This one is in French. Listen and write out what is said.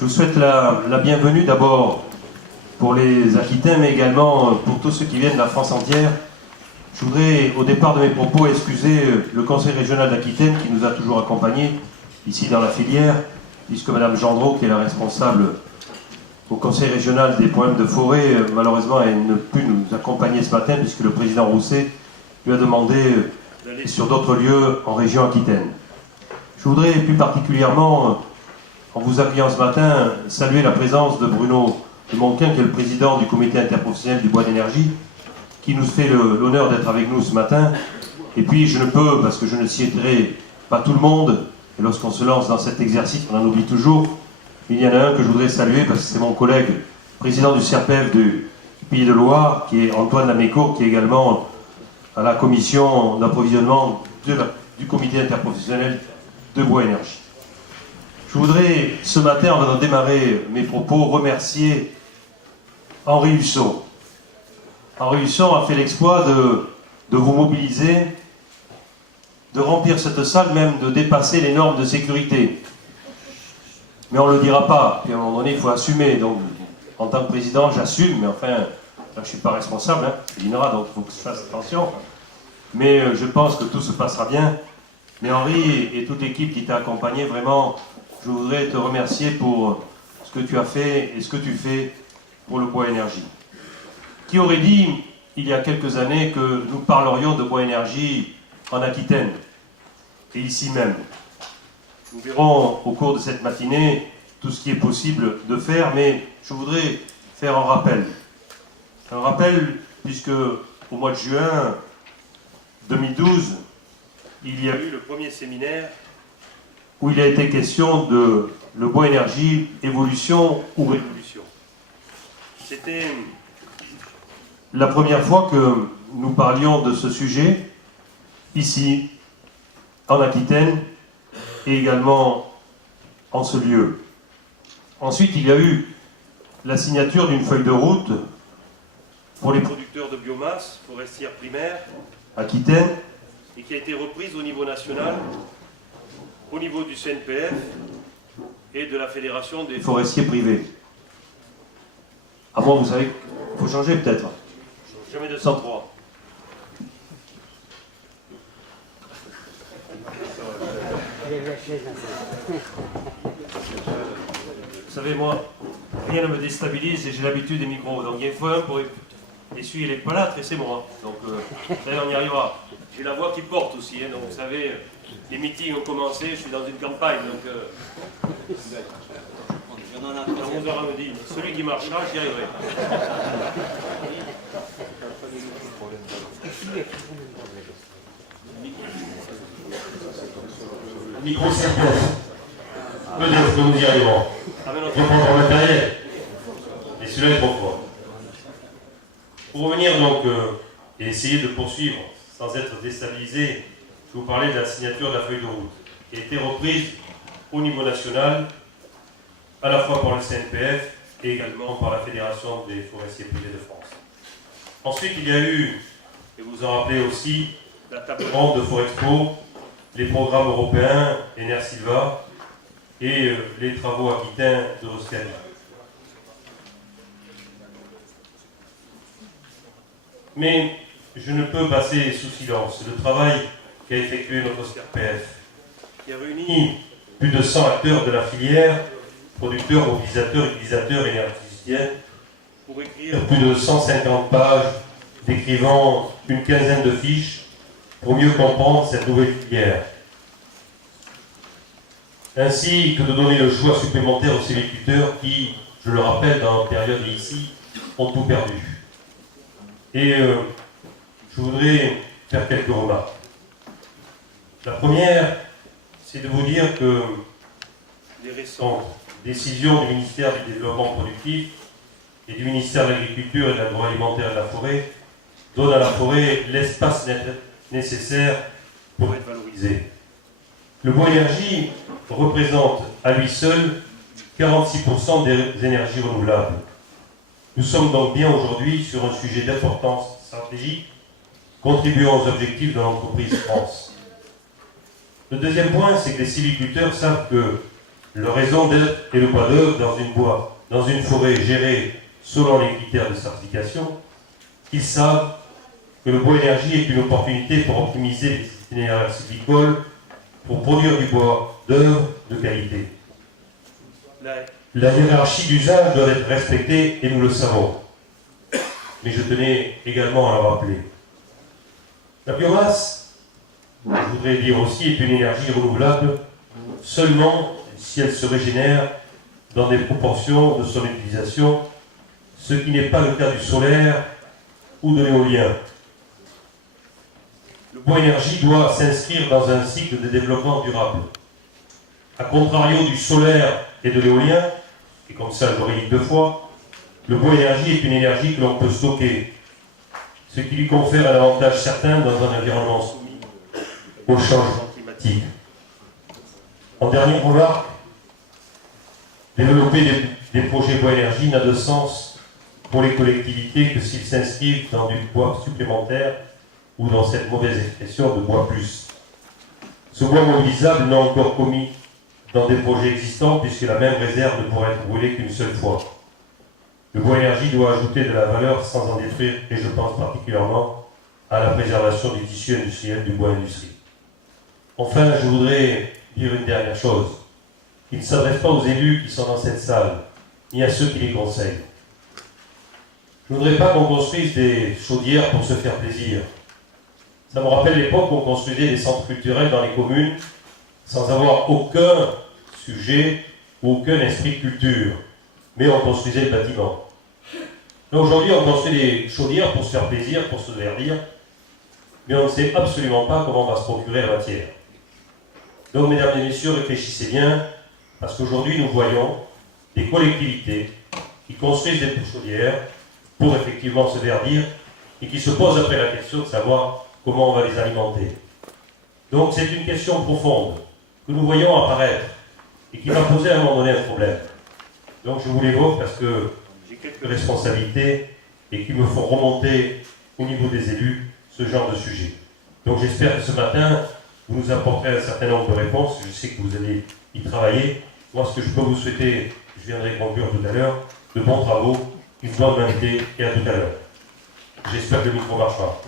Je vous souhaite la bienvenue d'abord pour les Aquitains, mais également pour tous ceux qui viennent de la France entière. Je voudrais, au départ de mes propos, excuser le Conseil régional d'Aquitaine qui nous a toujours accompagnés ici dans la filière, puisque Mme Gendreau, qui est la responsable au Conseil régional des problèmes de forêt, malheureusement, elle ne peut nous accompagner ce matin, puisque le président Rousset lui a demandé d'aller sur d'autres lieux en région Aquitaine. Je voudrais plus particulièrement, en vous accueillant ce matin, saluer la présence de Bruno de Monquin, qui est le président du comité interprofessionnel du bois d'énergie, qui nous fait l'honneur d'être avec nous ce matin. Et puis je ne peux, parce que je ne citerai pas tout le monde, et lorsqu'on se lance dans cet exercice, on en oublie toujours. Il y en a un que je voudrais saluer, parce que c'est mon collègue, président du CERPEF du Pays de Loire, qui est Antoine Lamécourt, qui est également à la commission d'approvisionnement du comité interprofessionnel de bois énergie. Je voudrais ce matin, avant de démarrer mes propos, remercier Henri Husson. Henri Husson a fait l'exploit de vous mobiliser, de remplir cette salle, même de dépasser les normes de sécurité. Mais on ne le dira pas, puis à un moment donné, il faut assumer. Donc, en tant que président, j'assume, mais enfin, là, je ne suis pas responsable, hein, c'est l'INRA, donc il faut que je fasse attention. Mais je pense que tout se passera bien. Mais Henri et toute l'équipe qui t'a accompagné, vraiment, je voudrais te remercier pour ce que tu as fait et ce que tu fais pour le bois énergie. Qui aurait dit, il y a quelques années, que nous parlerions de bois énergie en Aquitaine, et ici même. Nous verrons au cours de cette matinée tout ce qui est possible de faire, mais je voudrais faire un rappel. Un rappel, puisque au mois de juin 2012, il y a eu le premier séminaire où il a été question de le bois énergie, évolution ou révolution. C'était la première fois que nous parlions de ce sujet, ici, en Aquitaine, et également en ce lieu. Ensuite, il y a eu la signature d'une feuille de route pour les producteurs de biomasse forestière primaire, Aquitaine, et qui a été reprise au niveau national, au niveau du CNPF et de la Fédération des forestiers privés. À moi, vous savez, il faut changer peut-être. Jamais 203. Vous savez, moi, rien ne me déstabilise et j'ai l'habitude des micros. Donc il faut un pour essuyer les palâtres et c'est moi. Donc on y arrivera. J'ai la voix qui porte aussi, hein, donc vous savez, les meetings ont commencé, je suis dans une campagne, donc à 11h à midi, celui qui marchera, j'y arriverai. Micro CNPF. Peut-être que nous y arriverons. Je prends le matériel. Et celui-là est trop fort. Pour revenir donc et essayer de poursuivre sans être déstabilisé, je vous parlais de la signature de la feuille de route qui a été reprise au niveau national, à la fois par le CNPF et également par la Fédération des forestiers privés de France. Ensuite, il y a eu, et vous en rappelez aussi, la table ronde de Forexpo, les programmes européens, Enersilva et les travaux aquitains de Roscali. Mais je ne peux passer sous silence le travail qu'a effectué notre CRPF, qui a réuni plus de 100 acteurs de la filière, producteurs, mobilisateurs, utilisateurs et énergéticiens, pour écrire plus de 150 pages décrivant une quinzaine de fiches pour mieux comprendre cette nouvelle filière, ainsi que de donner le choix supplémentaire aux sylviculteurs qui, je le rappelle, dans la période ici, ont tout perdu. Et je voudrais faire quelques remarques. La première, c'est de vous dire que les récentes décisions du ministère du Développement productif et du ministère de l'Agriculture et de l'Agroalimentaire et de la Forêt donnent à la forêt l'espace nécessaire pour être valorisé. Le bois énergie représente à lui seul 46% des énergies renouvelables. Nous sommes donc bien aujourd'hui sur un sujet d'importance stratégique, contribuant aux objectifs de l'entreprise France. Le deuxième point, c'est que les sylviculteurs savent que Leur raison d'être est le bois d'œuvre dans une forêt gérée selon les critères de certification. Ils savent que le bois énergie est une opportunité pour optimiser les itinéraires sylvicoles, pour produire du bois d'œuvre de qualité. La hiérarchie d'usage doit être respectée et nous le savons. Mais je tenais également à le rappeler. La biomasse, je voudrais dire aussi, est une énergie renouvelable seulement si elle se régénère dans des proportions de son utilisation, ce qui n'est pas le cas du solaire ou de l'éolien. Le bois énergie doit s'inscrire dans un cycle de développement durable. A contrario du solaire et de l'éolien, et comme ça je l'aurais dit 2 fois, le bois énergie est une énergie que l'on peut stocker, ce qui lui confère un avantage certain dans un environnement soumis au changement climatique. En dernière remarque, développer des projets bois énergie n'a de sens pour les collectivités que s'ils s'inscrivent dans du bois supplémentaire ou dans cette mauvaise expression de bois plus. Ce bois mobilisable n'a encore commis dans des projets existants puisque la même réserve ne pourra être brûlée qu'une seule fois. Le bois énergie doit ajouter de la valeur sans en détruire et je pense particulièrement à la préservation du tissu industriel du bois industrie. Enfin, je voudrais dire une dernière chose. Il ne s'adresse pas aux élus qui sont dans cette salle, ni à ceux qui les conseillent. Je ne voudrais pas qu'on construise des chaudières pour se faire plaisir. Ça me rappelle l'époque où on construisait des centres culturels dans les communes sans avoir aucun sujet ou aucun esprit de culture, mais on construisait le bâtiment. Là, aujourd'hui, on construit des chaudières pour se faire plaisir, pour se verdir, mais on ne sait absolument pas comment on va se procurer la matière. Donc, mesdames et messieurs, réfléchissez bien, parce qu'aujourd'hui, nous voyons des collectivités qui construisent des chaudières pour effectivement se verdir et qui se posent après la question de savoir comment on va les alimenter. Donc, c'est une question profonde que nous voyons apparaître et qui va poser à un moment donné un problème. Donc, je vous l'évoque parce que j'ai quelques responsabilités et qui me font remonter au niveau des élus ce genre de sujet. Donc, j'espère que ce matin, vous nous apporterez un certain nombre de réponses. Je sais que vous allez y travailler. Moi, ce que je peux vous souhaiter, je viendrai conclure tout à l'heure, de bons travaux, une bonne invité et à tout à l'heure. J'espère que le micro marchera.